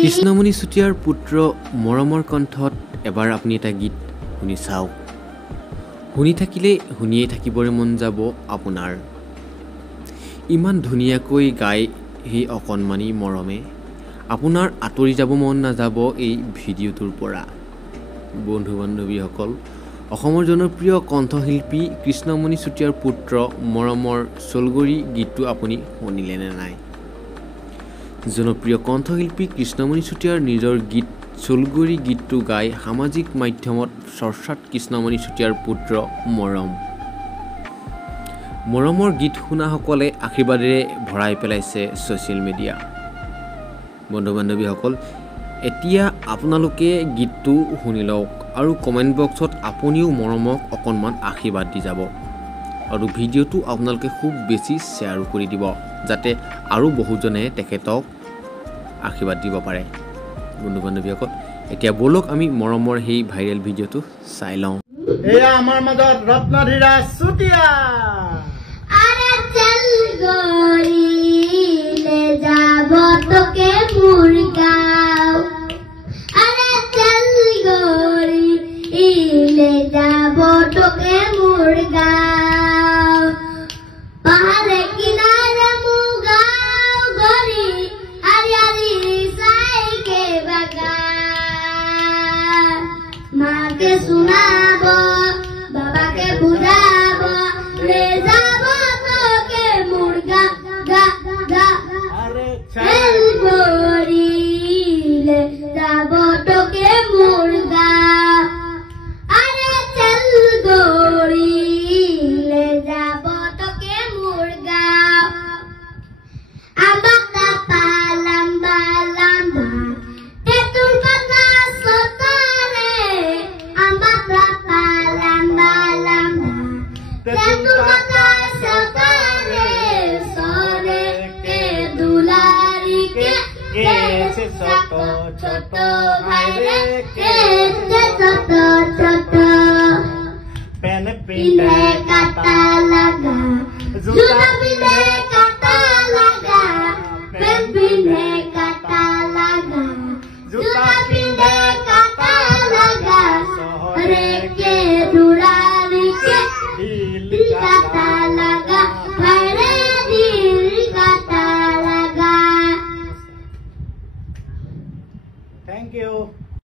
কৃষ্ণমণি চুতীয়াৰ পুত্ৰ মৰমৰ কণ্ঠত এবাৰ আপুনি এটা গীত শুনি চাওক। শুনি থাকিলে শুনিয়ে থাকিবৰে মন যাব আপোনাৰ। ইমান ধুনীয়াকৈ গাই সেই অকণমানি মৰমে আপোনাৰ আঁতৰি যাব মন নাযাব এই ভিডিঅ'টোৰ পৰা। বন্ধু বান্ধৱীসকল, অসমৰ জনপ্ৰিয় কণ্ঠশিল্পী কৃষ্ণমণি চুতীয়াৰ পুত্ৰ মৰমৰ চলগৰি গীতটো আপুনি শুনিলে নে নাই? জনপ্ৰিয় কণ্ঠশিল্পী কৃষ্ণমণি চুতীয়াৰ নিজৰ গীত চলগৰি গীতটো গাই সামাজিক মাধ্যমত চৰ্চাত কৃষ্ণমণি চুতীয়াৰ পুত্ৰ মৰমৰ গীত শুনাসকলে আশীৰ্বাদেৰে ভৰাই পেলাইছে ছ'চিয়েল মিডিয়া। বন্ধু বান্ধৱীসকল, এতিয়া আপোনালোকে গীতটো শুনি লওক আৰু কমেণ্ট বক্সত আপুনিও মৰমক অকণমান আশীৰ্বাদ দি যাব আৰু ভিডিঅ'টো আপোনালোকে খুব বেছি শ্বেয়াৰো কৰি দিব, যাতে আৰু বহুজনে তেখেতক আশীৰ্বাদ দিব পাৰে। বন্ধু বান্ধৱীসকল, এতিয়া বলক আমি মৰমৰ সেই ভাইৰেল ভিডিঅ'টো চাই লওঁ। এয়া আমাৰ মাজত ৰত্নধীৰা চুতীয়া। আরে চল গরিলে যাব তোকে মুরগাঁও, আরে চল গরিলে যাব তোকে মুরগাঁও, পাহাড়ে কিনারে মুগাঁও গরি হরিয়ালি সাইকে বাগান, মাকে শোনাবো বাবাকে বুঝাবো লে যাব তোকে মুরগা গা গা, চল গরিলে যাব তোকে মুরগা, আরে চল গরিলে যাব তোকে মুরগা, আম্বা লম্বা লম্বা তেতুল পাতা সতারে, আম্বা লম্বা লম্বা তেতুল পাতা সতারে, সরে কে দুলারি কে কেছে ছোট ছোট ভাই রে, কেছে ছোট ছোট, পেন পিনে কাটা লাগা জুতা পিনে কাটা লাগা, পেন পিনে কাটা লাগা জুতা পিনে কাটা লাগা, সরে কে দুলারি কে